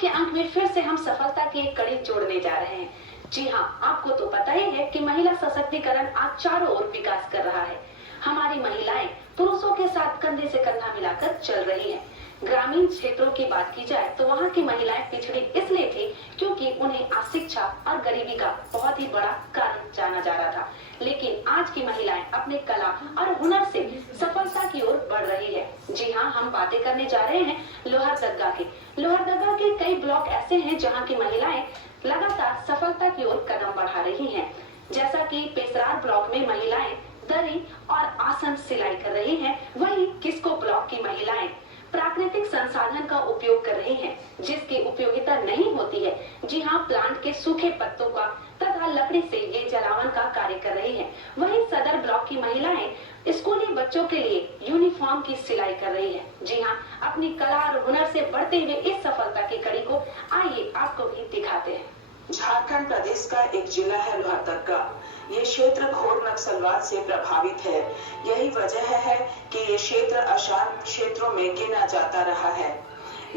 के अंक में फिर से हम सफलता की एक कड़ी जोड़ने जा रहे हैं। जी हाँ, आपको तो पता ही है कि महिला सशक्तिकरण आज चारों ओर विकास कर रहा है। हमारी महिलाएं पुरुषों के साथ कंधे से कंधा मिलाकर चल रही हैं। ग्रामीण क्षेत्रों की बात की जाए तो वहाँ की महिलाएं पिछड़ी इसलिए थी क्योंकि उन्हें अशिक्षा और गरीबी का बहुत ही बड़ा कारण जाना जा रहा था। लेकिन आज की महिलाएं अपने कला और हुनर से सफलता की ओर बढ़ रही है। जी हाँ, हम बातें करने जा रहे हैं लोहरदगा की। लोहरदगा के कई ब्लॉक ऐसे हैं जहाँ की महिलाएं लगातार सफलता की ओर कदम बढ़ा रही हैं। जैसा कि पेसरार ब्लॉक में महिलाएं दरी और आसन सिलाई कर रही हैं, वहीं किस्को ब्लॉक की महिलाएं प्राकृतिक संसाधन का उपयोग कर रही हैं, जिसकी उपयोगिता नहीं होती है। जी हाँ, प्लांट के सूखे पत्तों का तथा लकड़ी से ये जलावन का कार्य कर रही हैं। वहीं सदर ब्लॉक की महिलाएं स्कूली बच्चों के लिए यूनिफॉर्म की सिलाई कर रही है। जी हाँ, अपनी कला और हुनर से बढ़ते हुए इस सफलता की कड़ी को आइए आपको भी दिखाते हैं। झारखंड प्रदेश का एक जिला है लोहरदगा। ये क्षेत्र घोर नक्सलवाद से प्रभावित है। यही वजह है कि ये क्षेत्र अशांत क्षेत्रों में गिना जाता रहा है।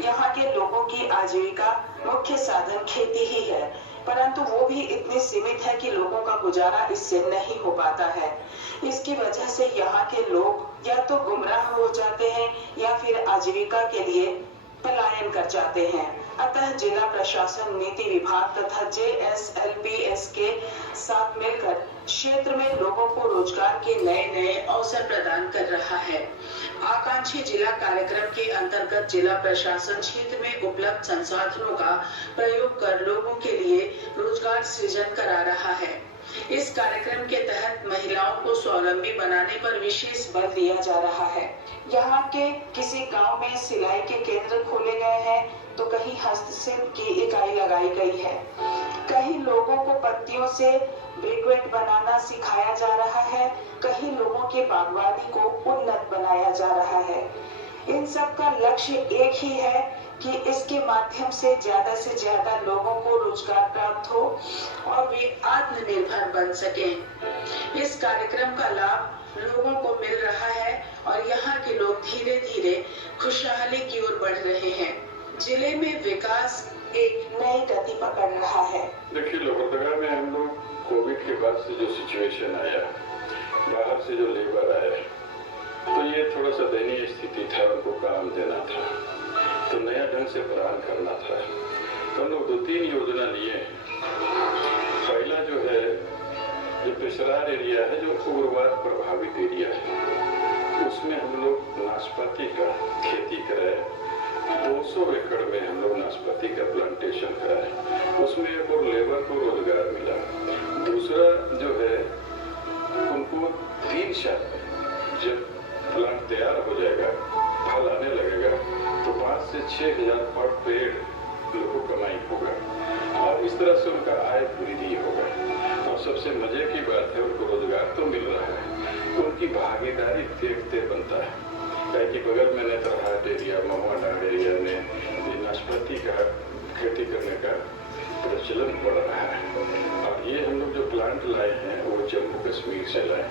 यहाँ के लोगों की आजीविका मुख्य साधन खेती ही है, परंतु वो भी इतनी सीमित है कि लोगों का गुजारा इससे नहीं हो पाता है। इसकी वजह से यहाँ के लोग या तो गुमराह हो जाते हैं या फिर आजीविका के लिए पलायन कर जाते हैं। अतः जिला प्रशासन, नीति विभाग तथा JSLPS के साथ मिलकर क्षेत्र में लोगों को रोजगार के नए नए अवसर प्रदान कर रहा है। आकांक्षी जिला कार्यक्रम के अंतर्गत जिला प्रशासन क्षेत्र में उपलब्ध संसाधनों का प्रयोग कर लोगों के लिए रोजगार सृजन करा रहा है। इस कार्यक्रम के तहत महिलाओं को स्वावलंबी बनाने पर विशेष बल दिया जा रहा है। यहाँ के किसी गांव में सिलाई के केंद्र खोले गए हैं तो कहीं हस्तशिल्प की इकाई लगाई गई है। कहीं लोगों को पत्तियों से ब्रिक्वेट बनाना सिखाया जा रहा है, कहीं लोगों की बागवानी को उन्नत बनाया जा रहा है। इन सब का लक्ष्य एक ही है कि इसके माध्यम से ज्यादा लोगों को रोजगार प्राप्त हो और वे आत्मनिर्भर बन सकें। इस कार्यक्रम का लाभ लोगों को मिल रहा है और यहाँ के लोग धीरे धीरे खुशहाली की ओर बढ़ रहे हैं। जिले में विकास एक नई गति पकड़ रहा है। देखिए, लोहरदगा में हम लोग कोविड के बाद से जो सिचुएशन आया, बाहर से जो लेबर आया, तो ये थोड़ा सा दयनीय स्थिति था। उनको काम देना था तो नया ढंग से प्लान करना था। तो हम लोग 2-3 योजना लिए। पहला जो है, जो पेशरार एरिया है, जो उग्रवाद प्रभावित एरिया है, उसमें हम लोग नाशपाती का खेती कराए। 200 एकड़ में हम लोग नाशपाती का प्लांटेशन कराए। उसमें एक और लेबर को रोजगार मिला। दूसरा जो है, उनको 3 साल जब प्लांट तैयार हो जाएगा, फल आने लगेगा, तो 5 से 6 हजार पर पेड़ लोगों को कमाई होगा और इस तरह से उनका आय वृद्धि होगा। और सबसे मजे की बात है, उनको रोजगार तो मिल रहा है, तो उनकी भागीदारी देखते बनता है। कि बगल में नेतरहाट एरिया, महुआ डांड एरिया में नाशपाती का खेती करने का प्रचलन बढ़ रहा है। और ये हम लोग जो प्लांट लाए हैं वो जम्मू कश्मीर से लाए।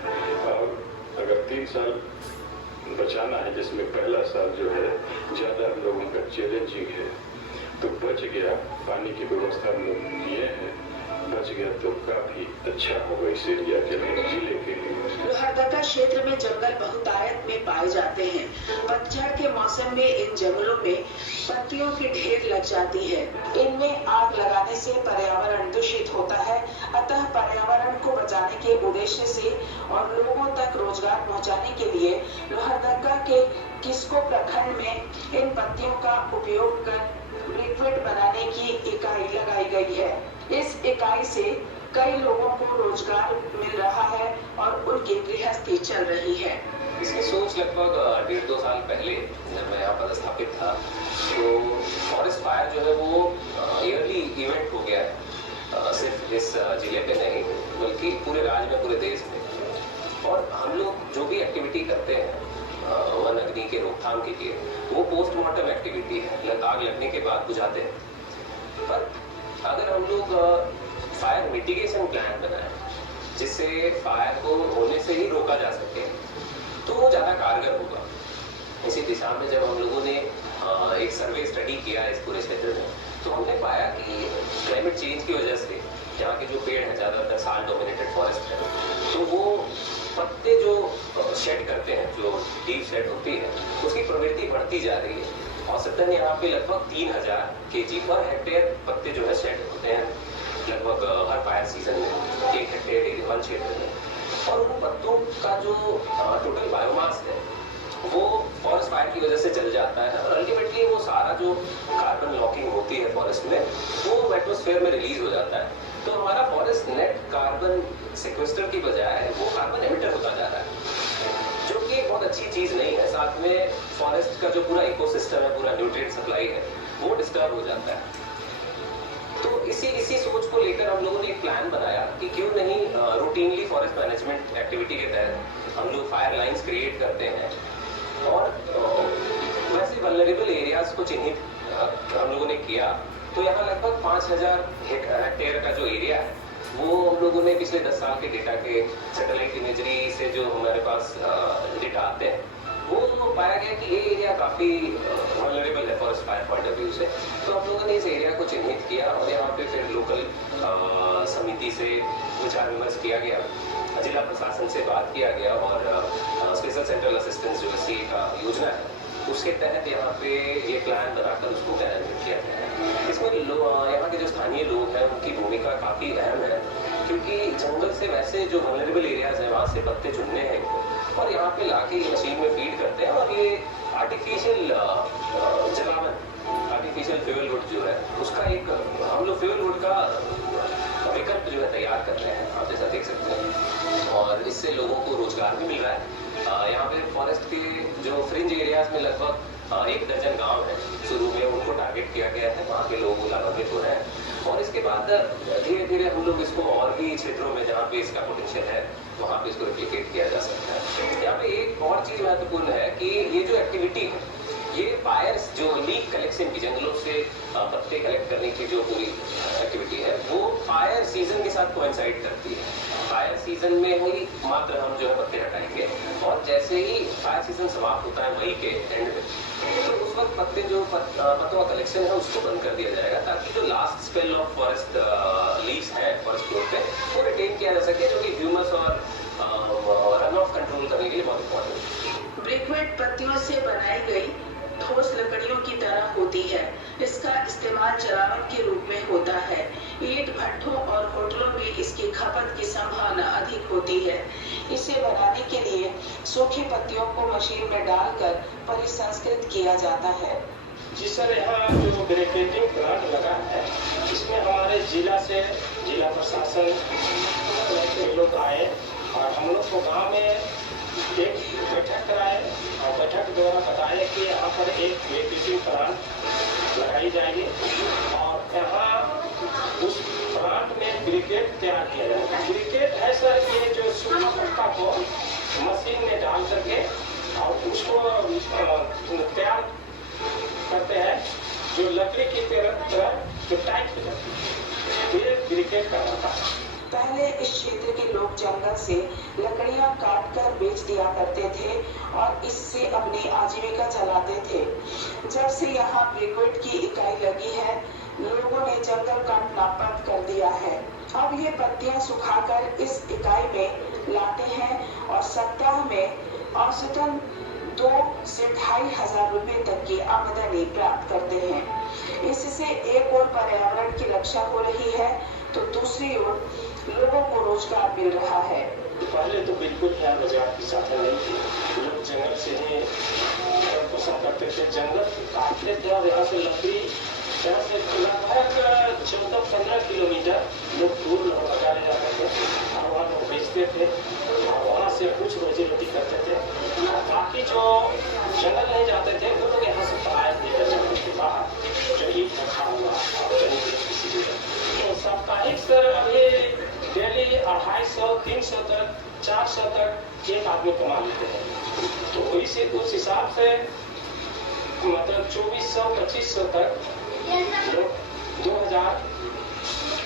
और अगर 3 साल बचाना है, जिसमें पहला साल जो है ज्यादा हम लोगों का चैलेंजिंग है, तो बच गया, पानी की व्यवस्था हम लोग किए हैं, बच गया तो काफी अच्छा होगा इस एरिया के लिए, जिले के लिए। लोहरदगा क्षेत्र में जंगल बहुतायत में पाए जाते हैं। पतझड़ के मौसम में इन जंगलों में पत्तियों की ढेर लग जाती है। इनमें आग लगाने से पर्यावरण दूषित होता है। अतः पर्यावरण को बचाने के उद्देश्य से और लोगों तक रोजगार पहुंचाने के लिए लोहरदगा के किस्को प्रखंड में इन पत्तियों का उपयोग कर ब्रिक्वेट बनाने की इकाई लगाई गई है। इस इकाई से कई लोगों को रोजगार मिल रहा है और उनकी गृहस्थी चल रही है। इसकी सोच लगभग 1.5-2 साल पहले जब मैं यहाँ पदस्थापित था, तो फॉरेस्ट फायर जो है वो ईयरली इवेंट हो गया है, सिर्फ इस जिले पे नहीं बल्कि पूरे राज्य में, पूरे देश में। और हम लोग जो भी एक्टिविटी करते हैं वन अग्नि के रोकथाम के लिए, वो पोस्टमार्टम एक्टिविटी है, आग लगने के बाद बुझाते हैं। पर अगर हम लोग फायर मिटिगेशन प्लान बनाए जिससे फायर को होने से ही रोका जा सके, तो वो ज़्यादा कारगर होगा। इसी दिशा में जब हम लोगों ने एक सर्वे स्टडी किया इस पूरे क्षेत्र में, तो हमने पाया कि क्लाइमेट चेंज की वजह से यहाँ के जो पेड़ हैं, ज़्यादातर साल डोमिनेटेड फॉरेस्ट है, तो वो पत्ते जो शेड करते हैं, जो लीफ शेड होती है, उसकी प्रवृत्ति बढ़ती जा रही है। औसतन यहाँ पे लगभग 3000 kg पर हेक्टेयर पत्ते जो है शेड होते हैं लगभग हर फायर सीजन में 1 हेक्टेयर एरिया वन क्षेत्र में। और उन पत्तों का जो टोटल बायोमास है वो फॉरेस्ट फायर की वजह से जल जाता है और अल्टीमेटली वो सारा जो कार्बन लॉकिंग होती है फॉरेस्ट में वो एटमॉस्फेयर में रिलीज हो जाता है। तो हमारा फॉरेस्ट नेट कार्बन सिक्वेस्टर की बजाय वो कार्बन एमिटर होता जा रहा है, जो कि बहुत अच्छी चीज नहीं है। साथ में फॉरेस्ट का जो पूरा इकोसिस्टम है, पूरा न्यूट्रिएंट सप्लाई है, वो डिस्टर्ब हो जाता है। तो इसी सोच को लेकर हम लोगों ने एक प्लान बनाया कि क्यों नहीं रूटीनली फॉरेस्ट मैनेजमेंट एक्टिविटी के तहत हम लोग फायर लाइंस क्रिएट करते हैं और वैसे वल्नरेबल एरियाज को चिन्हित हम लोगों ने किया। तो यहाँ लगभग 5000 हेक्टेयर का जो एरिया है वो हम लोगों ने पिछले 10 साल के डेटा के सैटेलाइट इमेजरी से जो हमारे पास डेटा आते हैं वो पाया गया कि ये एरिया काफी वल्नरेबल है forest fire point of view से। तो हम लोगों ने इस एरिया को चिन्हित किया और यहाँ पे फिर लोकल समिति से विचार विमर्श किया गया, जिला प्रशासन से बात किया गया और स्पेशल सेंट्रल असिस्टेंस जो सी का योजना है उसके तहत यहाँ पे ये प्लान बनाकर उसको कार्यान्वित किया गया है। इसमें यहाँ के जो स्थानीय लोग हैं उनकी भूमिका काफी अहम है, क्योंकि जंगल से वैसे जो वल्नरेबल एरियाज हैं वहाँ से पत्ते चुनने हैं और यहाँ पे लाके मशीन में फीड करते हैं और ये आर्टिफिशियल जलावन, आर्टिफिशियल फ्यूल वुड जो है उसका एक हम लोग फ्यूल वुड का विकल्प जो है तैयार कर रहे हैं, आप जैसा देख सकते हैं। और इससे लोगों को रोजगार भी मिल रहा है। यहाँ पे फॉरेस्ट के जो फ्रिंज एरियाज में लगभग 1 दर्जन गांव है, शुरू में उनको टारगेट किया गया है, वहाँ के लोग लाभान्वित हो रहे हैं और इसके बाद धीरे धीरे हम लोग इसको और भी क्षेत्रों में जहाँ पे इसका पोटेंशियल है वहाँ पे इसको रेप्लिकेट किया जा सकता है। यहाँ पे एक और चीज महत्वपूर्ण है कि ये जो एक्टिविटी है ये फायर्स जो लीफ कलेक्शन की, जंगलों से पत्ते कलेक्ट करने की जो पूरी एक्टिविटी है वो फायर सीजन के साथ कोइंसाइड करती है। फायर सीजन में ही मात्र हम जो है पत्ते हटाएंगे और जैसे ही फायर सीजन समाप्त होता है मई के एंड में, तो उस वक्त पत्ते जो पत्तों का कलेक्शन है उसको बंद कर दिया जाएगा ताकि जो last spell of forest leaves है फॉरेस्ट फ्लोर पे वो रिटेन किया जा सके, जो कि ह्यूमस और रन ऑफ कंट्रोल करने के लिए बहुत इंपॉर्टेंट है। ब्रिकवेट पत्तियों से बनाई गई ठोस लकड़ियों की तरह होती है। इसका इस्तेमाल जलावन के रूप में होता है। ईंट भट्ठों और होटलों में इसकी खपत की संभावना अधिक होती है। इसे बनाने के लिए सूखी पत्तियों को मशीन में डालकर परिसंस्कृत किया जाता है। जी सर, यहाँ जो ब्रिकेटिंग प्लांट लगा है इसमें हमारे जिला प्रशासन के लोग आए और हम लोग को गाँव में एक बैठक कराए और बैठक द्वारा बताया कि यहाँ पर एक ब्रिकेटिंग प्लांट लगाई जाएगी और यहाँ उस प्लांट में ब्रिकेट तैयार किया जाएगा। ब्रिकेट है सर ये जो सूखा पत्ता को मशीन में डाल करके और उसको तैयार करते हैं जो लकड़ी की तरह जो टाइट हो जाती है, ये ब्रिकेट का होता है। पहले इस क्षेत्र के लोग जंगल से लकड़ियां काटकर बेच दिया करते थे और इससे अपनी आजीविका चलाते थे। जब से यहाँ ब्रिकेट की इकाई लगी है, लोगों ने जंगल काटना बंद कर दिया है। अब ये पत्तियां सुखाकर इस इकाई में लाते हैं और सप्ताह में औसतन 2 से 2500 रुपए तक की आमदनी प्राप्त करते हैं। इससे एक ओर पर्यावरण की रक्षा हो रही है तो दूसरी ओर लोगों को रोजगार मिल रहा है। पहले तो बिल्कुल यहाँ रोजगार की साधन नहीं थी। लोग जंगल से ही पोषण करते थे, जंगल काटते थे और यहाँ से लकड़ी यहाँ से लगभग 14-15 किलोमीटर लोग दूर लगाने जाते थे और वहाँ लोग बेचते थे और वहाँ से कुछ रोजी रोटी करते थे। बाकी जो जंगल नहीं जाते थे वो लोग यहाँ से पलायन लेकर जाते थे बाहर, जो ईट रखा हुआ तो साप्ताहिक सर अभी डेली 250-300 तक 400 तक एक आदमी कमा लेते हैं। तो इसी उस हिसाब से मतलब 2400-2500 तक लोग 2000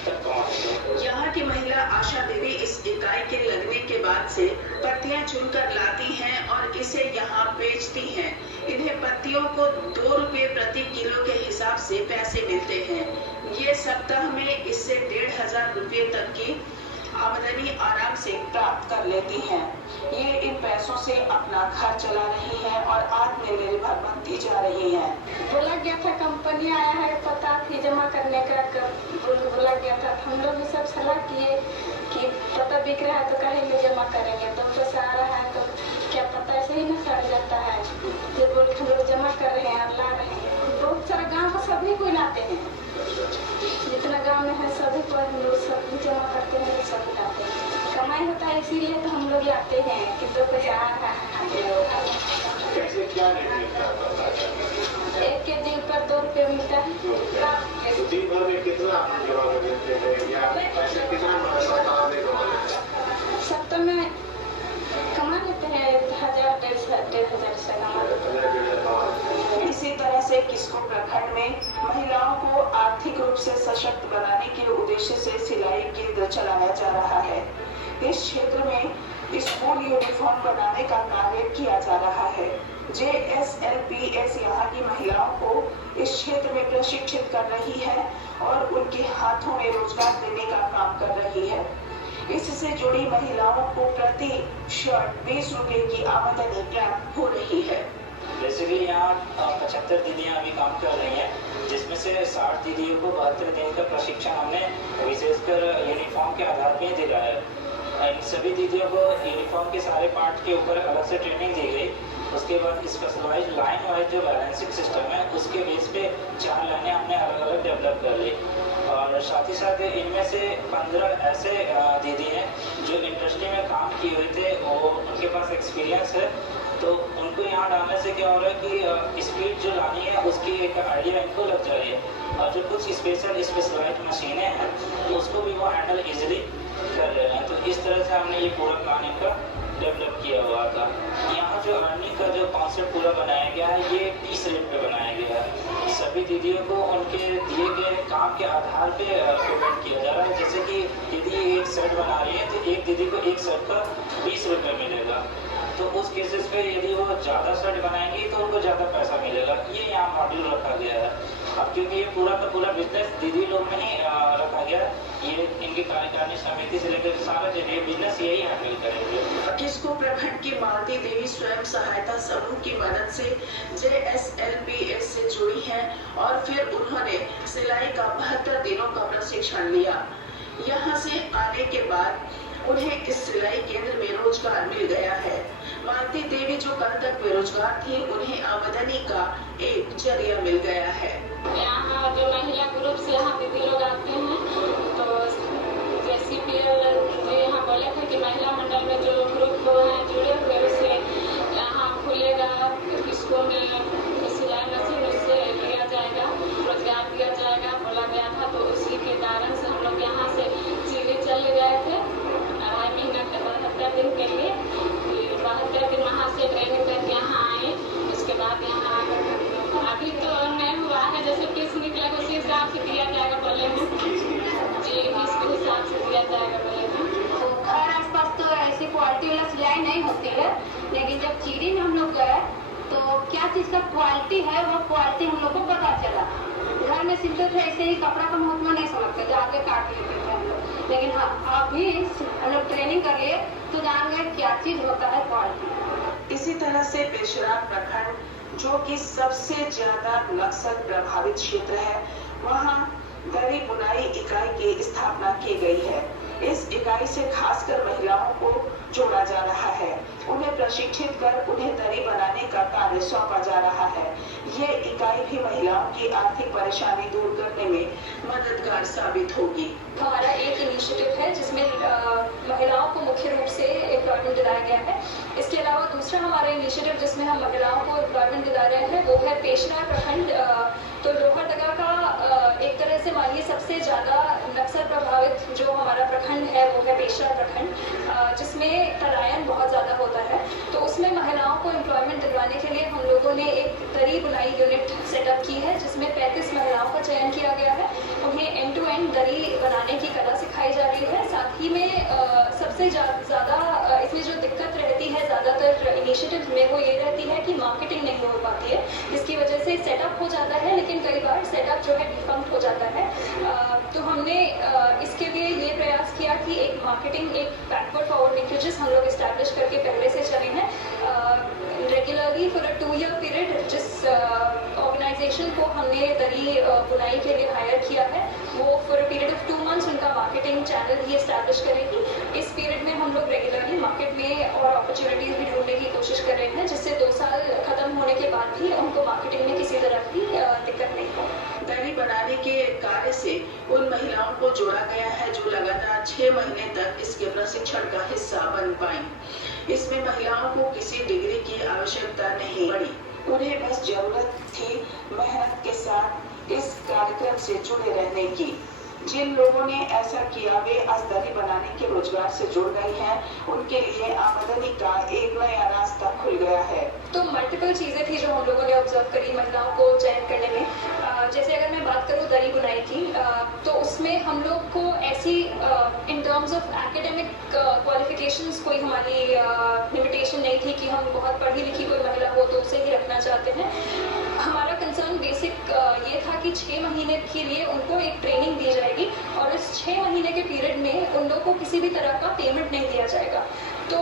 तक कमा लेते हैं। यहाँ की महिला आशा देवी इस इकाई के लगने के बाद से पत्तियां चुनकर लाती हैं और इसे यहाँ बेचती हैं। इन्हें पत्तियों को 2 रुपए प्रति किलो के हिसाब से पैसे मिलते हैं। ये सप्ताह में इससे 1,500 रुपए तक की आमदनी आराम से प्राप्त कर लेती हैं। ये इन पैसों से अपना घर चला रही हैं और आत्मनिर्भर बनती जा रही हैं। बोला गया था कंपनी आया है, पता थी जमा करने का बोला गया था। हम लोग भी सब सलाह किए कि पता बिक रहा है तो कहेंगे जमा करेंगे, तो पैसा आ रहा है तो क्या पता ऐसे ही ना सड़ जाता है। ये बोल हम लोग जमा कर रहे हैं और ला रहे हैं। बहुत सारा गाँव को सभी को लाते हैं, जितना गांव में है सभी को हम लोग सभी जमा करते हैं, सभी लाते हैं। कमाई होता है इसीलिए तो हम लोग आते हैं कि 2 पैसा आ रहा है। कैसे क्या रेट मिलता है? 1 केजी ऊपर 2 रुपये मिलता है। तो दिन भर में कितना जमा कर देते हैं या पैसे कितना सप्ताह में कमा लेते हैं 1,000 1,500 से कमा लेते हैं। इसी तरह से किस्को प्रखंड में महिलाओं को आर्थिक रूप से सशक्त बनाने के उद्देश्य से सिलाई केंद्र चलाया जा रहा है। इस क्षेत्र में स्कूल यूनिफॉर्म बनाने का कार्य किया जा रहा है। JSLPS यहाँ की महिलाओं को इस क्षेत्र में प्रशिक्षित कर रही है और उनके हाथों में रोजगार देने का काम कर रही है। इससे जुड़ी महिलाओं को प्रति शर्ट 20 रुपए की आमदनी प्राप्त हो रही है। जैसे कि यहाँ 75 दीदियाँ अभी काम कर रही हैं, जिसमें से 60 दीदियों को 72 दिन का प्रशिक्षण हमने विशेषकर यूनिफॉर्म के आधार पर दिया है। इन सभी दीदियों को यूनिफॉर्म के सारे पार्ट के ऊपर अलग से ट्रेनिंग दी गई। उसके बाद स्पेशलाइज लाइन वाइज जो बैलेंसिंग सिस्टम है उसके बेस पे 4 लाइनें हमने अलग अलग डेवलप कर ली। और साथ ही साथ इनमें से 15 ऐसे दीदी हैं जो इंडस्ट्री में काम किए हुए थे, वो उनके पास एक्सपीरियंस है, तो उनको यहाँ डालने से क्या हो रहा है कि स्पीड जो लानी है उसकी एक आइडिया इनको लग जा रही है। और जो कुछ स्पेशलाइज मशीनें हैं उसको भी वो हैंडल ईजिली कर रहे हैं। तो इस तरह से हमने ये पूरा प्लान इनका डेवलप किया हुआ था। यहाँ जो अर्निंग का जो कॉन्सेप्ट पूरा बनाया गया है ये 30 रेट पे बनाया गया है। सभी दीदियों को उनके दिए गए काम के आधार पे पेमेंट किया जा रहा है। जैसे कि दीदी एक सेट बना रही है तो एक दीदी को एक सेट का 20 रुपये मिलेगा। तो उस केसेस पे यदि वो ज़्यादा सेट बनाएंगी तो उनको ज़्यादा पैसा मिलेगा। ये यहाँ मॉड्यूल रखा गया है। अब क्योंकि ये पूरा का पूरा बिजनेस दीदी लोग में ही रखा गया, ये इनकी कार्यकारिणी समिति से लेकर सारा जो ये बिजनेस यही हैंडल करेंगे। किस्को प्रखंड की मालती देवी स्वयं सहायता समूह की मदद से JSLPS से जुड़ी हैं और फिर उन्होंने सिलाई का 72 दिनों का प्रशिक्षण लिया। यहाँ से आने के बाद उन्हें इस सिलाई केंद्र में रोजगार मिल गया है। मालती देवी जो कल तक बेरोजगार थी, उन्हें आमदनी का एक जरिया मिल गया है। यहाँ जो महिला ग्रुप से यहाँ दीदी लोग आते हैं तो JCPL जो यहाँ बोले थे कि महिला मंडल में जो ग्रुप हैं जुड़े हुए उससे यहाँ खुलेगा, किसको में सिलाई मशीन उससे लिया जाएगा, रोजगार दिया जाएगा बोला गया था। तो उसी के कारण से हम लोग यहाँ से सीधे चले गए थे 2.5 महीना के 72 दिन के लिए। 72 दिन वहाँ से ट्रेनिंग करके यहाँ आए। उसके बाद यहाँ अभी तो नहीं हुआ है, जैसे किस निकला उसी हिसाब से दिया जाएगा बोले हैं जी, इसके हिसाब से दिया जाएगा बोले हैं। तो घर आसपास तो ऐसी क्वालिटी वाला सिलाई नहीं होती है, लेकिन जब चीरी में हम लोग गए तो क्या चीज़ का क्वालिटी है वो क्वालिटी हम लोग को पता चला। घर में सिलते थे ऐसे ही कपड़ा का महत्व नहीं समझते, जाके काट लेते थे हम लोग। लेकिन हाँ अभी हम लोग ट्रेनिंग कर लिए तो जान गए क्या चीज़ होता है क्वालिटी। इसी तरह से पेशरार प्रखंड जो कि सबसे ज्यादा नक्सल प्रभावित क्षेत्र है, वहाँ दरी बुनाई इकाई की स्थापना की गई है। इस इकाई से खासकर महिलाओं को जोड़ा जा रहा है, उन्हें प्रशिक्षित कर उन्हें दरी बनाने का कार्य सौंपा जा रहा है। ये इकाई भी महिलाओं की आर्थिक परेशानी दूर करने में मददगार साबित होगी। हमारा एक इनिशिएटिव है जिसमें महिलाओं को मुख्य रूप से एम्प्लॉयमेंट दिलाया गया है। इसके अलावा दूसरा हमारा इनिशिएटिव जिसमें हम महिलाओं को एम्प्लॉयमेंट दिला रहे हैं वो है पेशरार प्रखंड। तो लोहरदगा का एक तरह से मानिए सबसे ज़्यादा नक्सल प्रभावित जो हमारा प्रखंड है वो है पेशरार प्रखंड, जिसमें पलायन बहुत ज़्यादा होता है। तो उसमें महिलाओं को एम्प्लॉयमेंट दिलवाने के लिए हम लोगों ने एक दरी बुनाई यूनिट सेटअप की है, जिसमें 35 महिलाओं का चयन किया गया है। उन्हें एंड टू एंड दरी बनाने की कला सिखाई जा रही है। साथ ही में सबसे ज़्यादा इसमें जो दिक्कत रहती है, ज़्यादातर इनिशिएटिव में वो ये रहती है कि मार्केटिंग नहीं हो पाती है, जिसकी वजह से सेटअप हो जाता है, लेकिन कई बार सेटअप जो है डिफंक्ट हो जाता है। तो हमने इसके लिए ये प्रयास किया कि एक मार्केटिंग, एक बैकवर्ड फॉरवर्ड लिंकेजेस हम लोग इस्टेब्लिश करके पहले से चले हैं regularly for a 2-year period. जिस ऑर्गेनाइजेशन को हमने दरी बुनाई के लिए हायर किया है, वो for a period of 2 months उनका मार्केटिंग चैनल ही इस्टेब्लिश करेगी। इस पीरियड में हम लोग रेगुलरली मार्केट में और अपॉर्चुनिटीज भी ढूंढने की कोशिश कर रहे हैं, जिससे 2 साल खत्म होने के बाद भी उनको मार्केटिंग में किसी तरह की दिक्कत नहीं हो। दरी बनाने के कार्य से उन महिलाओं को जोड़ा गया है जो लगातार 6 महीने तक इसके प्रशिक्षण का हिस्सा बन पाई। इसमें महिलाओं को किसी डिग्री की आवश्यकता नहीं पड़ी, उन्हें बस जरूरत थी मेहनत के साथ इस कार्यक्रम से जुड़े रहने की। जिन लोगों ने ऐसा किया वे आज दरी बनाने के रोजगार से जुड़ गई हैं, उनके लिए आमदनी का एक नया रास्ता खुल गया है। तो मल्टीपल चीजें थी जो हम लोगों ने ऑब्जर्व करी महिलाओं को चयन करने में। जैसे अगर मैं बात करूँ दरी बुनाई की, तो उसमें हम लोग को ऐसी in terms of academic qualifications कोई हमारी लिमिटेशन नहीं थी कि हम बहुत पढ़ी लिखी कोई महिला हो तो उसे ही रखना चाहते हैं। हमारा कंसर्न बेसिक ये था कि 6 महीने के लिए उनको एक ट्रेनिंग दी जाएगी और इस 6 महीने के पीरियड में उन लोगों को किसी भी तरह का पेमेंट नहीं दिया जाएगा। तो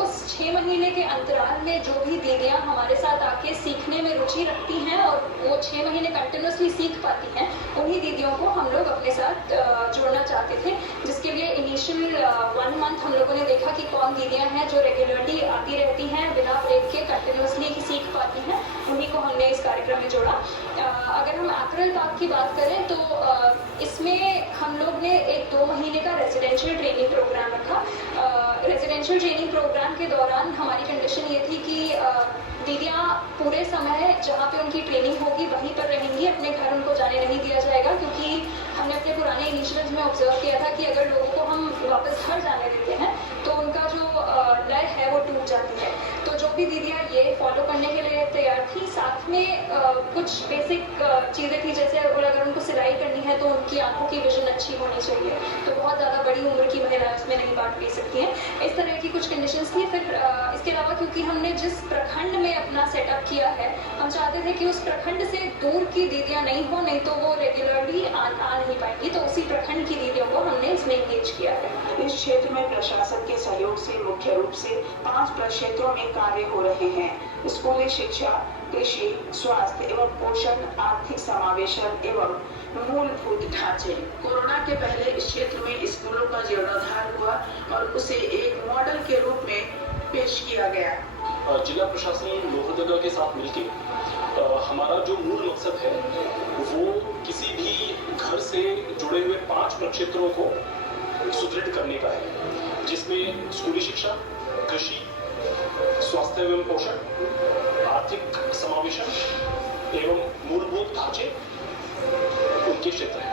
उस 6 महीने के अंतराल में जो भी दीदियां हमारे साथ आके सीखने में रुचि रखती हैं और वो 6 महीने कंटिन्यूसली सीख पाती हैं, उन्हीं दीदियों को हम लोग अपने साथ जोड़ना चाहते थे। जिसके लिए इनिशियल 1 month हम लोगों ने देखा कि कौन दीदियां हैं जो रेगुलरली आती रहती हैं, बिना ब्रेक के कंटिन्यूसली सीख पाती हैं, उन्हीं को हमने इस कार्यक्रम में जोड़ा। अगर हम एप्रल पार्क की बात करें तो इसमें हम लोग ने एक 2 महीने का रेजिडेंशियल ट्रेनिंग प्रोग्राम रखा। रेजिडेंशियल ट्रेनिंग प्रोग्राम के दौरान हमारी कंडीशन ये थी कि दीदियाँ पूरे समय जहाँ पे उनकी ट्रेनिंग होगी वहीं पर रहेंगी, अपने घर उनको जाने नहीं दिया जाएगा, क्योंकि हमने अपने पुराने इनिशिएटिव्स में ऑब्जर्व किया था कि अगर लोगों को हम वापस घर जाने देते हैं तो उनका जो लय है वो टूट जाती है। तो जो भी दीदियाँ ये फॉलो करने के लिए तैयार थी, साथ में कुछ बेसिक चीज़ें थी, जैसे अगर उनको सिलाई करनी है तो उनकी आंखों की विजन अच्छी होनी चाहिए, तो बहुत ज़्यादा बड़ी उम्र की महिलाएं उसमें नहीं पार्ट ले सकती हैं। इस तरह की कुछ कंडीशंस थी। फिर इसके अलावा क्योंकि हमने जिस प्रखंड में अपना सेटअप किया है, हम चाहते थे कि उस प्रखंड से दूर की दीदियाँ नहीं हो, नहीं तो वो रेगुलरली आ नहीं पाएंगी, तो उसी प्रखंड की दीदियों को हमने इसमें एंगेज किया है। इस क्षेत्र में प्रशासन के सहयोग से मुख्य रूप से 5 प्रक्षेत्रों में कार्य हो रहे हैं: स्कूली शिक्षा, कृषि, स्वास्थ्य एवं पोषण, आर्थिक समावेशन एवं मूलभूत ढांचे। कोरोना के पहले इस क्षेत्र में स्कूलों का जीर्णोद्धार हुआ और उसे एक मॉडल के रूप में पेश किया गया। जिला प्रशासन लोहरदगा के साथ मिलकर हमारा जो मूल मकसद है वो किसी भी घर से जुड़े हुए 5 प्रक्षेत्रों को सुदृढ़ करने का है, जिसमें स्कूली शिक्षा, कृषि, स्वास्थ्य एवं पोषण, आर्थिक समावेशन एवं मूलभूत ढांचे उनके क्षेत्र हैं।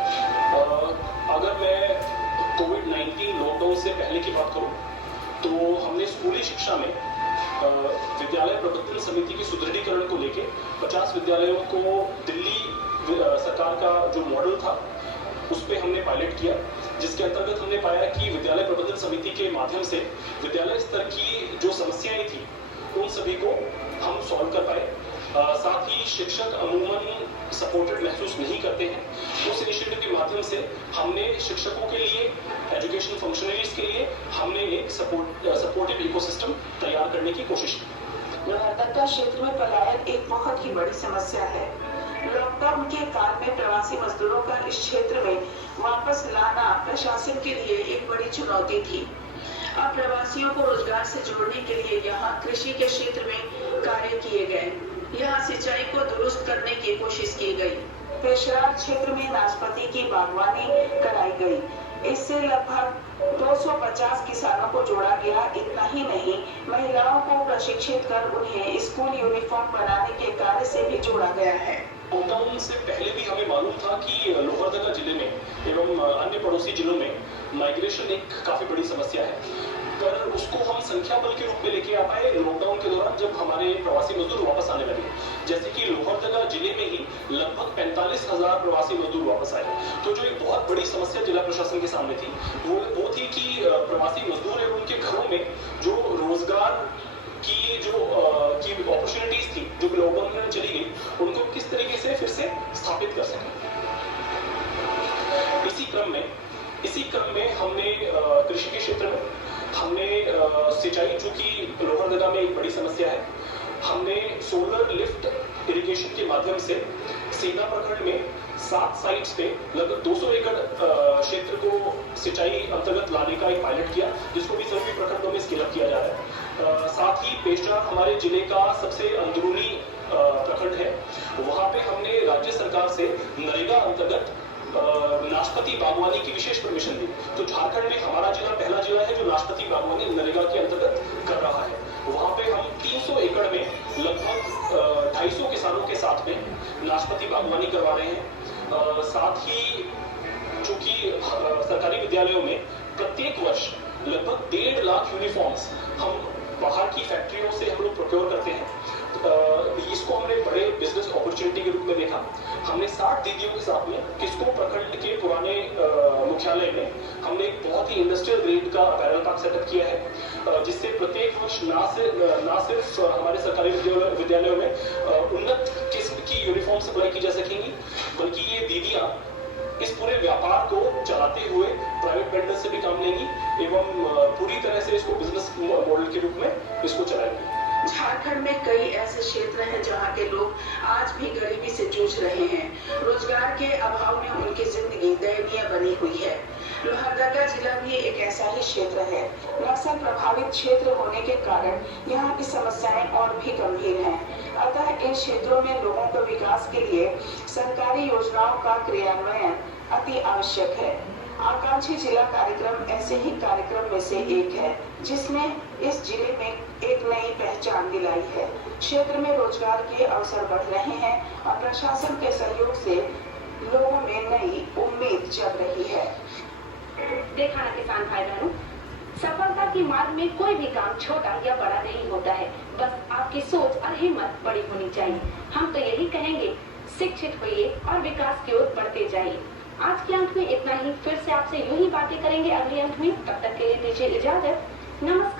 अगर मैं कोविड-19 लॉकडाउन से पहले की बात करूं तो हमने स्कूली शिक्षा में विद्यालय प्रबंधन समिति के सुदृढ़ीकरण को लेकर 50 विद्यालयों को दिल्ली सरकार का जो मॉडल था उस पे हमने पायलट किया, जिसके अंतर्गत हमने पाया कि विद्यालय प्रबंधन समिति के माध्यम से विद्यालय स्तर की जो समस्याएं थी उन सभी को हम सॉल्व कर पाए। साथ ही शिक्षक अमूमन सपोर्टेड महसूस नहीं करते हैं। उस इनिशिएटिव के माध्यम से हमने शिक्षकों के लिए, एजुकेशन फंक्शनरीज के लिए हमने एक सपोर्टिव इकोसिस्टम तैयार करने की कोशिश की। लोहरदगा क्षेत्र में पलायन एक बहुत ही बड़ी समस्या है। लॉकडाउन के काल में प्रवासी मजदूरों का इस क्षेत्र में वापस लाना प्रशासन के लिए एक बड़ी चुनौती थी। अब प्रवासियों को रोजगार से जोड़ने के लिए यहाँ कृषि के क्षेत्र में कार्य किए गए। यहाँ सिंचाई को दुरुस्त करने की कोशिश की गई। पेशरार क्षेत्र में नाशपाती की बागवानी कराई गई। इससे लगभग 250 किसानों को जोड़ा गया। इतना ही नहीं, महिलाओं को प्रशिक्षित कर उन्हें स्कूल यूनिफॉर्म बनाने के कार्य से भी जोड़ा गया है। लॉकडाउन से पहले भी हमें मालूम था कि लोहरदगा जिले में एवं अन्य पड़ोसी जिलों में माइग्रेशन एक काफी बड़ी समस्या है, पर उसको हम संख्या बल के रूप में लेके आ पाए लॉकडाउन के दौरान, जब हमारे प्रवासी मजदूर वापस आने लगे। जैसे कि लोहरदगा जिले में ही लगभग 45,000 प्रवासी मजदूर वापस आए। तो जो एक बहुत बड़ी समस्या जिला प्रशासन के सामने थी वो थी कि प्रवासी मजदूर एवं उनके घरों में जो रोजगार की जो की अपॉर्चुनिटीज थी जो ग्लोबल में चली गई, उनको किस तरीके से फिर से स्थापित कर सकें। इसी क्रम में हमने कृषि के क्षेत्र में हमने सिंचाई, जो कि लोहरदगा में एक बड़ी समस्या है, हमने सोलर लिफ्ट इरिगेशन के माध्यम से सेना प्रखंड में 7 साइट्स पे लगभग 200 एकड़ क्षेत्र को सिंचाई अंतर्गत लाने का एक पायलट किया, जिसको भी सभी प्रखंडों में स्केल अप किया जा रहा है। साथ ही पेशरा हमारे जिले का सबसे अंदरूनी प्रखंड है, वहां पे हमने राज्य सरकार से नरेगा अंतर्गत नाशपाती बागवानी की विशेष परमिशन दी। तो झारखंड में हमारा जिला पहला जिला है जो नाशपाती बागवानी नरेगा के अंतर्गत कर रहा है। वहां पे हम 300 एकड़ में लगभग 250 किसानों के साथ में नाशपाती बागवानी करवा रहे हैं। साथ ही चूंकि सरकारी विद्यालयों में प्रत्येक वर्ष लगभग 1.5 लाख यूनिफॉर्म्स हम बाहर की फैक्ट्रियों से हम लोग प्रोक्योर करते हैं। इसको हमने बड़े बिजनेस अपॉर्चुनिटी के रूप में देखा। हमने 60 दीदियों के साथ में किसको प्रखंड के पुराने मुख्यालय में हमने एक बहुत ही इंडस्ट्रियल ग्रेड का अपैरल पार्क सेटअप किया है, जिससे प्रत्येक वर्ष ना सिर्फ हमारे सरकारी विद्यालयों में उन्नत किस्म की यूनिफॉर्म सप्लाई की जा सकेंगी, बल्कि ये दीदियां इस पूरे व्यापार को चलाते हुए प्राइवेट वेंडर से भी काम लेंगी एवं पूरी तरह से इसको बिजनेस मॉडल के रूप में इसको चलाएंगी। झारखंड में कई ऐसे क्षेत्र हैं जहां के लोग आज भी गरीबी से जूझ रहे हैं। रोजगार के अभाव में उनकी जिंदगी दयनीय बनी हुई है। लोहरदगा जिला भी एक ऐसा ही क्षेत्र है। नक्सल प्रभावित क्षेत्र होने के कारण यहाँ की समस्याएं और भी गंभीर हैं। अतः इन क्षेत्रों में लोगों के विकास के लिए सरकारी योजनाओं का क्रियान्वयन अति आवश्यक है। आकांक्षी जिला कार्यक्रम ऐसे ही कार्यक्रम में से एक है, जिसने इस जिले में एक नई पहचान दिलाई है। क्षेत्र में रोजगार के अवसर बढ़ रहे हैं और प्रशासन के सहयोग से लोगों में नई उम्मीद जग रही है। देखा ना किसान भाई बहनों, सफलता की मार्ग में कोई भी काम छोटा या बड़ा नहीं होता है, बस आपकी सोच और हिम्मत बड़ी होनी चाहिए। हम तो यही कहेंगे, शिक्षित होइए और विकास की ओर बढ़ते जाइए। आज के अंक में इतना ही, फिर से आपसे यूं ही बातें करेंगे अगले अंक में। तब तक के लिए दीजिए इजाजत, नमस्कार।